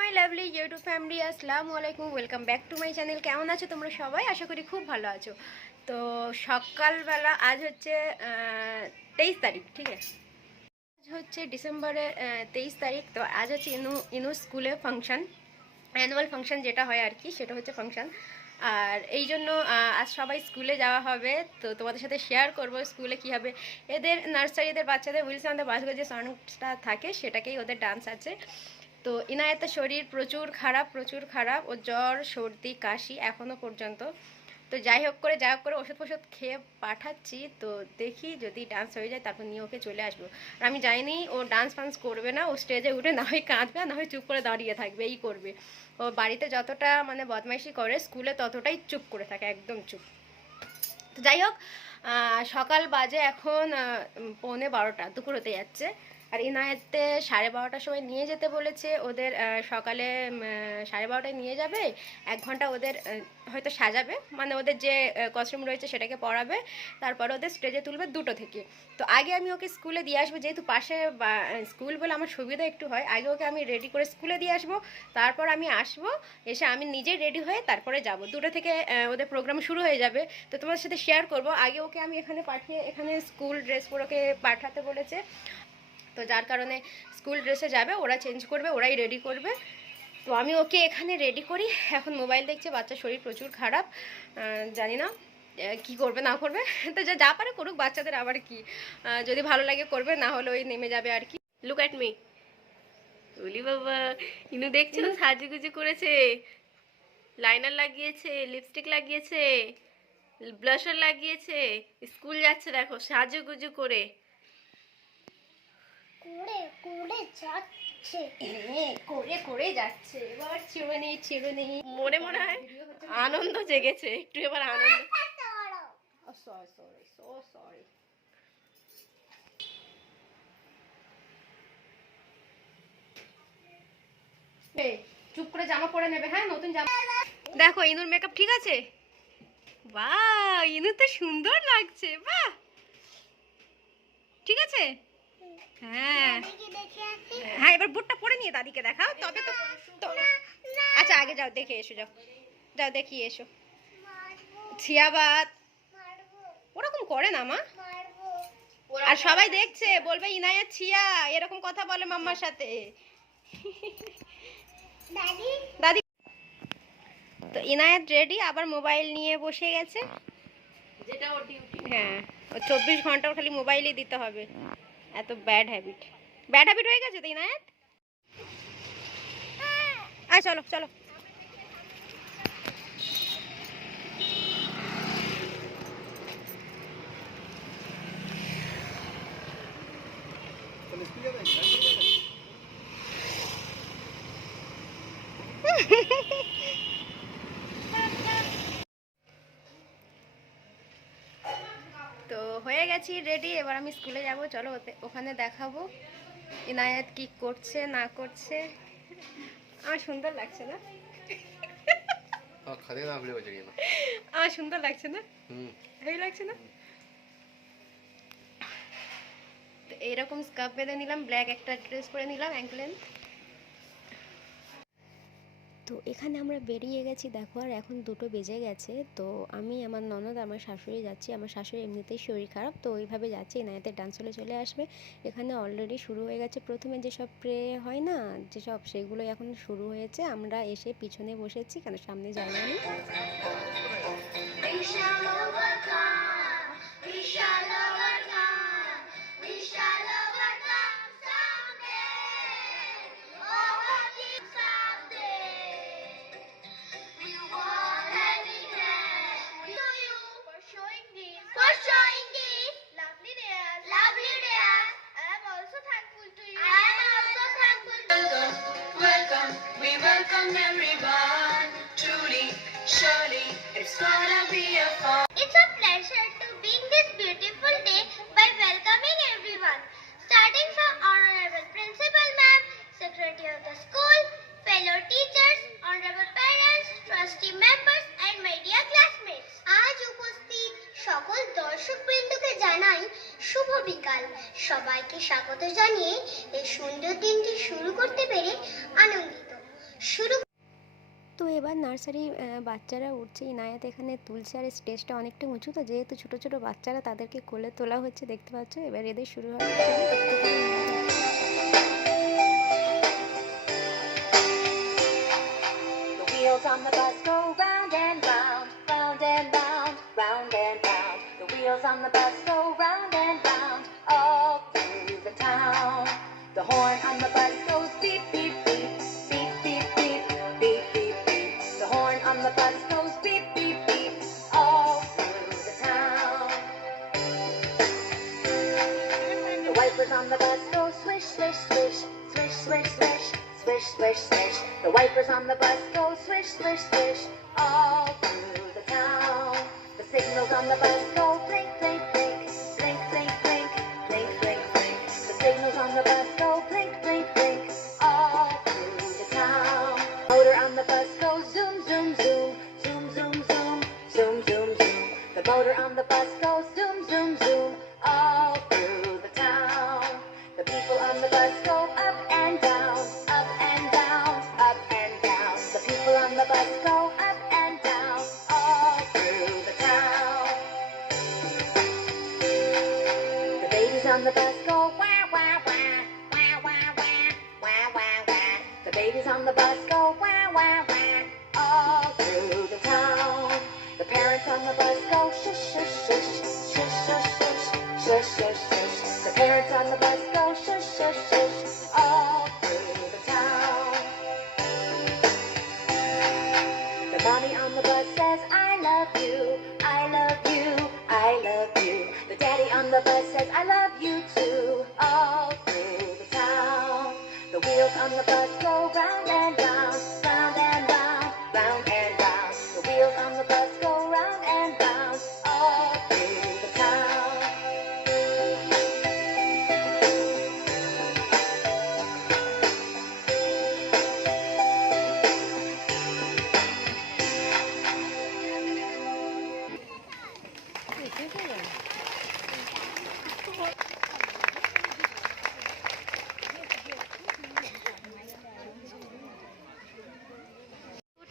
My lovely YouTube family, আসসালামু আলাইকুম। Welcome back to my channel. কেমন আছো তোমরা সবাই? আশা করি খুব ভালো আছো। তো সকালবেলা আজ হচ্ছে 23 তারিখ, ঠিক আছে? আজ হচ্ছে ডিসেম্বরের 23 তারিখ। তো আজ হচ্ছে ইনু স্কুলে ফাংশন, অ্যানুয়াল ফাংশন যেটা হয় আর কি, সেটা হচ্ছে ফাংশন। আর এই জন্য আজ সবাই স্কুলে যাওয়া হবে। তো তোমাদের সাথে শেয়ার করব স্কুলে কী হবে। এদের নার্সারিদের বাচ্চাদের উইলসনদের বাসগুলো যে সংটা থাকে সেটাকেই ওদের ডান্স আছে। তো ইনায়েতের শরীর প্রচুর খারাপ, ওর জ্বর সর্দি কাশি এখনও পর্যন্ত। তো যাই হোক করে ওষুধ ফষুধ খেয়ে পাঠাচ্ছি। তো দেখি যদি ডান্স হয়ে যায় তারপর নিয়ে ওকে চলে আসবো। আর আমি জানি ও ডান্স ফান্স করবে না, ও স্টেজে উঠে না হয় কাঁদবে না হয় চুপ করে দাঁড়িয়ে থাকবে, এই করবে। ও বাড়িতে যতটা মানে বদমাইশি করে স্কুলে ততটাই চুপ করে থাকে, একদম চুপ। তো যাই হোক, সকাল বাজে এখন 11:45, দুপুর হতে যাচ্ছে। আর ইনায়েতে 12:30টার সময় নিয়ে যেতে বলেছে ওদের। সকালে 12:30টায় নিয়ে যাবে, 1 ঘন্টা ওদের হয়তো সাজাবে, মানে ওদের যে কস্টিউম রয়েছে সেটাকে পরাবে, তারপর ওদের স্টেজে তুলবে 2টো থেকে। তো আগে আমি ওকে স্কুলে দিয়ে আসবো, যেহেতু পাশে স্কুল বলে আমার সুবিধা একটু হয়। আগে ওকে আমি রেডি করে স্কুলে দিয়ে আসবো, তারপর আমি আসবো, এসে আমি নিজে রেডি হয়ে তারপরে যাব। 2টো থেকে ওদের প্রোগ্রাম শুরু হয়ে যাবে। তো তোমাদের সাথে শেয়ার করব। আগে ওকে আমি এখানে পাঠিয়ে, এখানে স্কুল ড্রেস পরে ওকে পাঠাতে বলেছে। তো যার কারণে স্কুল ড্রেসে যাবে, ওরা চেঞ্জ করবে, ওরাই রেডি করবে। তো আমি ওকে এখানে রেডি করি। এখন মোবাইল দেখছে, বাচ্চার শরীর প্রচুর খারাপ, জানি না কি করবে না করবে। তো যা পারে করুক, বাচ্চাদের আবার কি, যদি ভালো লাগে করবে, না হলে ওই নেমে যাবে আর কি। Look at me. বলি বাবা, ইনু দেখছো সাজুগুজু করেছে, লাইনার লাগিয়েছে, লিপস্টিক লাগিয়েছে, ব্লাশার লাগিয়েছে, স্কুল যাচ্ছে দেখো সাজুগুজু করে করে যাচ্ছে। এবার চিরুনি মনে হয় আনন্দ জেগেছে একটু, এবার আনন্দ। সরি। চুপ করে জামা পরে নেবে, হ্যাঁ? নতুন জামা দেখো। ইনুর মেকআপ ঠিক আছে? বাহ, ইনু তো সুন্দর লাগছে। বাহ, ঠিক আছে। হ্যাঁ হ্যাঁ, এবার বুটটা পরে নিয়ে দাদিকে দেখাও, তবে তো। আচ্ছা আগে যাও, দেখে এসো, যাও দেখিয়ে এসো। ছিয়াবাদ ওরকম করে না মা, আর সবাই দেখছে, বলবে ইনায়া ছিয়া এরকম কথা বলে মাম্মার সাথে। দাদি তো ইনায়াত রেডি, আবার মোবাইল নিয়ে বসে গেছে, যেটা ওর ডিউটি। হ্যাঁ, ও 24 ঘন্টা খালি মোবাইলই দিতে হবে। এত ব্যাড হ্যাবিট হয়ে গেছে তো ইনায়াত। চলো চলো। তো হয়ে গেছি রেডি, এবার আমি স্কুলে যাব। চলো ওখানে দেখাবো ইনায়াত কি করছে না করছে। আমার সুন্দর লাগছে না? আমার সুন্দর লাগছে না? হেভি লাগছে না? তো এইরকম স্কার্ফ বেঁধে নিলাম, ব্ল্যাক একটা ড্রেস পরে নিলাম অ্যাঙ্কেল লেন্থ। তো এখানে আমরা বেরিয়ে গেছি দেখো, আর এখন 2টো বেজে গেছে। তো আমি, আমার ননদ, আমার শাশুড়ি যাচ্ছি। আমার শাশুড়ি এমনিতেই শরীর খারাপ, তো ওইভাবে যাচ্ছি। ইনায়েতের ডান্স চলে আসবে। এখানে অলরেডি শুরু হয়ে গেছে। প্রথমে যেসব প্রে হয় না, যেসব, সেগুলোই এখন শুরু হয়েছে। আমরা এসে পিছনে বসেছি, কেন সামনে জায়গা নেই। Everyone, truly, surely, it's gonna be a fun. It's a pleasure to begin this beautiful day by welcoming everyone, starting from Honorable Principal Ma'am, Secretary of the School, fellow teachers, honorable parents, trustee members, and my dear classmates. আজ উপস্থিত সকল দর্শকবৃন্দকে জানাই শুভ বিকাল। সবাইকে স্বাগত জানিয়ে এই সুন্দর দিনটি শুরু করতে পেরে আনন্দিত। এবার নার্সারি বাচ্চারা উঠছে, ইনায়াত এখানে তুলছে, আর স্টেজটা অনেকটা উঁচু, তো যেহেতু ছোট ছোট বাচ্চারা তাদেরকে কোলে তোলা হচ্ছে দেখতে পাচ্ছ। এবার এদের শুরু হবে। The wheels on the bus go round and round, round and round, round and round. The wheels on the bus go round and round, all through the town. The horn on the bus goes beep, beep, beep, beep, beep, beep, beep, beep, beep. The horn on the bus goes beep, beep, beep, all through the town. The wipers on the bus go swish, swish, swish, swish, swish, swish, swish, swish, swish. The wipers on the bus go swish, swish, swish, all through the town. The signals on the bus go blink, blink, blink, blink, blink, blink, blink, blink, blink. The signals on the bus go blink, blink, blink, all through the town. Motor on the bus goes zoom, zoom, zoom, zoom, zoom, zoom, zoom, zoom, zoom. The motor on the bus goes zoom, zoom, zoom, all through the town. The people on the bus go up and down, up and down, up and down. The people on the bus go up and down, all through the town. The babies on the bus go wah, wah, wah, wah, wah, wah, wah, wah, wah. The babies on the bus go wah, wah, wah, all through the town. The parents on the bus go shush, shush, shush, shush, shush, shush, shush, shush, shush. The parents on the bus go shush, shush, shush, all through the town. The mommy on the bus says, I love you, I love you, I love you. The daddy on the bus says, I love you too, all through the town. The wheels on the bus go round and round, round and round, round and round. The wheels on the bus go round and round, all through the town.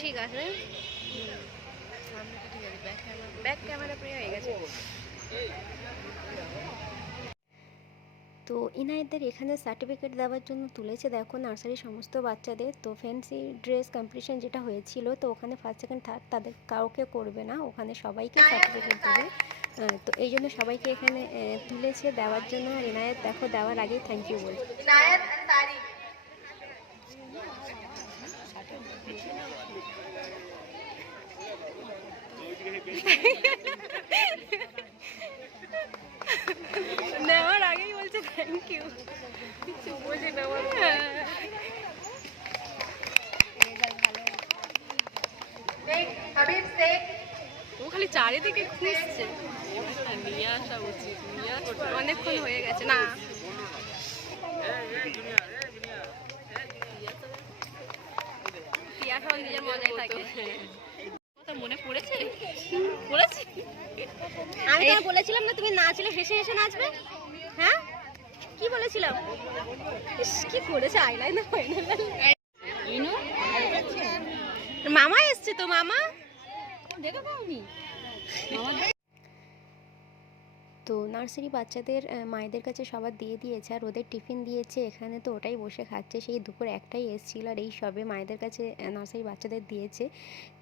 ঠিক আছে, back camera প্রিয় হয়ে গেছে। তো ইনায়েতদের এখানে certificate দেওয়ার জন্য তুলেছে, দেখো নার্সারির সমস্ত বাচ্চাদের। তো ফ্যান্সি ড্রেস কম্পিটিশন যেটা হয়েছিল, তো ওখানে ফার্স্ট সেকেন্ড থার্ড তাদের কাউকে করবে না, ওখানে সবাইকে সার্টিফিকেট দেবে। তো এই জন্য সবাইকে এখানে তুলেছে দেওয়ার জন্য। আর ইনায়েত দেখো দেওয়ার আগেই থ্যাংক ইউ বলছে। নেওয়ার আগেই বলছে থ্যাংক ইউ, কিছু বোঝে না। ও খালি চারিদিকে খুঁজছে, নিয়ে আসা উচিত, নিয়ে আসা অনেকক্ষণ হয়ে গেছে না। টিয়া খাওয়া নিজের মজাই থাকে। মনে পড়েছে, পড়েছি আমি তো বলেছিলাম না তুমি নাচলে হেসে হেসে নাচবে। হ্যাঁ কি বলেছিলাম? কি করেছে আইলাইনার মামা এসছে তো, মামা দেখো পাওনি। তো নার্সারি বাচ্চাদের মায়েদের কাছে সবার দিয়ে দিয়েছে, আর ওদের টিফিন দিয়েছে এখানে, তো ওটাই বসে খাচ্ছে। সেই দুপুর একটাই এসেছিলো, আর এই সবে মায়েদের কাছে নার্সারি বাচ্চাদের দিয়েছে,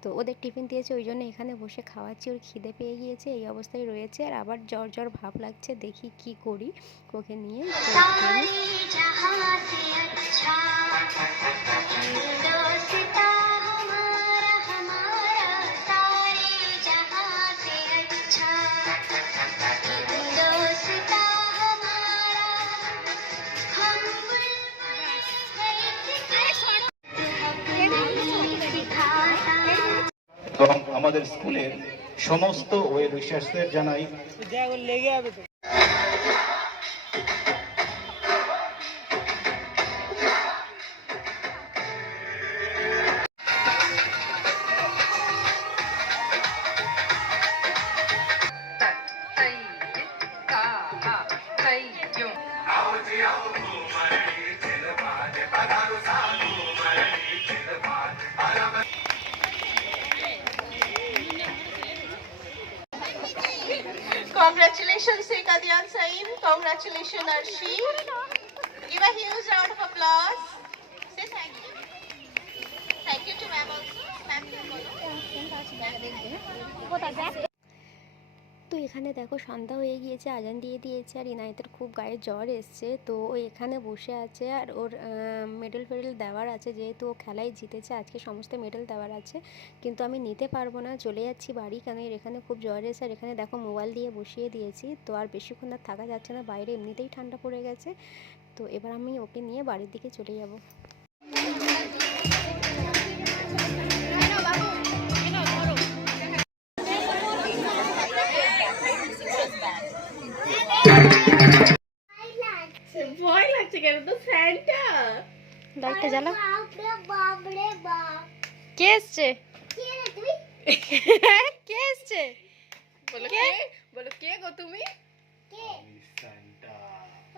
তো ওদের টিফিন দিয়েছে, ওই জন্য এখানে বসে খাওয়াচ্ছি। ওর খিদে পেয়ে গিয়েছে, এই অবস্থায় রয়েছে, আর আবার জ্বর জ্বর ভাব লাগছে, দেখি কি করি ওকে নিয়ে। এবং আমাদের স্কুলের সমস্ত ওয়েল উইশার্সদের জানাই Congratulations, Arshi. Give a huge round of applause. Say thank you. Thank you to ma'am also. Ma'am, you follow. তো এখানে দেখো সন্ধ্যা হয়ে গিয়েছে, আজান দিয়ে দিয়েছে, আর ইনায়েতের খুব গায়ে জ্বর এসছে। তো ও এখানে বসে আছে, আর ওর মেডেল ফেডেল দেওয়ার আছে, যেহেতু ও খেলায় জিতেছে আজকে সমস্ত মেডেল দেওয়ার আছে। কিন্তু আমি নিতে পারবো না, চলে যাচ্ছি বাড়ি, কারণ এর এখানে খুব জ্বর এসে। আর এখানে দেখো মোবাইল দিয়ে বসিয়ে দিয়েছি। তো আর বেশিক্ষণ আর থাকা যাচ্ছে না, বাইরে এমনিতেই ঠান্ডা পড়ে গেছে। তো এবার আমি ওকে নিয়ে বাড়ির দিকে চলে যাব। ভয় লাগছে কেন? তো ফ্যানটা লাইটটা জ্বালা। বাবরে বাপ কে এসছে? কে রে তুই? কে এসছে? বলো কে? বলো কে গো তুমি? কে?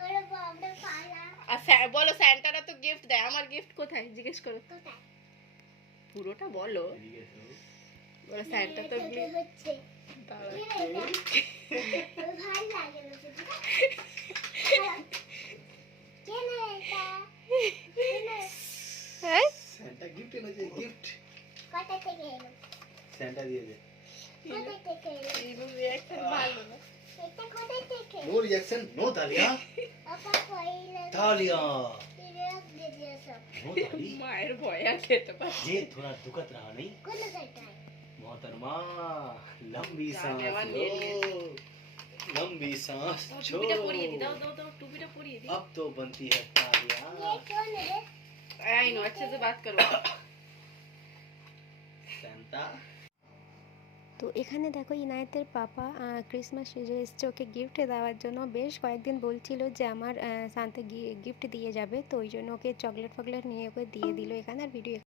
ওরে বাবরে পালা আর বলো স্যান্টারা তো গিফট দেয়, আমার গিফট কোথায় জিজ্ঞেস করো। কোথায়? পুরোটা বলো। বলো স্যান্টা তো এটা তো হচ্ছে দাঁড়া। কে রে এটা? ভালো লাগে না সেটা। কে রে এটা? কে রে? হ্যাঁ? স্যান্টা গিফট এনেছে, গিফট কোথা থেকে এলো? স্যান্টা দিয়ে দে। কোথা থেকে এলো? এইরকম রিঅ্যাকশন ভালো না। এটা কোথা থেকে? নো রিঅ্যাকশন, নো তালিয়া। আপা কইলে तालिया রিয়াক দিয়ে দিয়েছো। नो ताली। মায়ের ভয় আর খেতে পারে। ये थोड़ा दुखत रहा नहीं কোন সাইডটা? मोहतरमा, लंबी जाने सांस वाली लो, है लंबी सांस টুপিটা পরিয়ে দি, छोड़ो। দাও দাও দাও টুপিটা পরিয়ে দি। अब तो बनती है तालिया। ये कौन है? आई नो, अच्छे से बात करो। सैंटा তো এখানে দেখো ইনায়েতের পাপা ক্রিসমাস সেজে এসছে ওকে গিফট দেওয়ার জন্য। বেশ কয়েকদিন বলছিল যে আমার সান্তা গিফট দিয়ে যাবে, তো ওই জন্য ওকে চকলেট ফকলেট নিয়ে ওকে দিয়ে দিল এখানে। আর ভিডিও